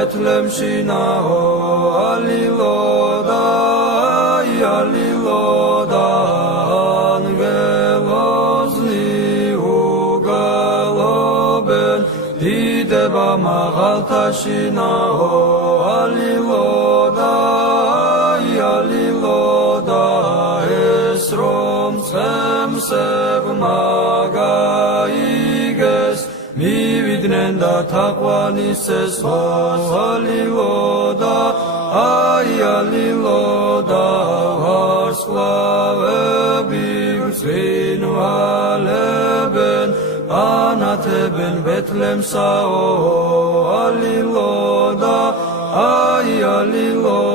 Bethlemში ნაო ალილოდა ალილოდა ანგელოზი უგალობენ დიდება მაღალთაში ნაო ალილოდა ალილოდა ეს რომ წემსებმა გაიგეს მივიდნენ და თაყვანისეს ალილოდა ალილოდა ვარსკვლავები ბრწყინვალებენ ანათებენ ბეთლემსაო ალილოდა ალილოდა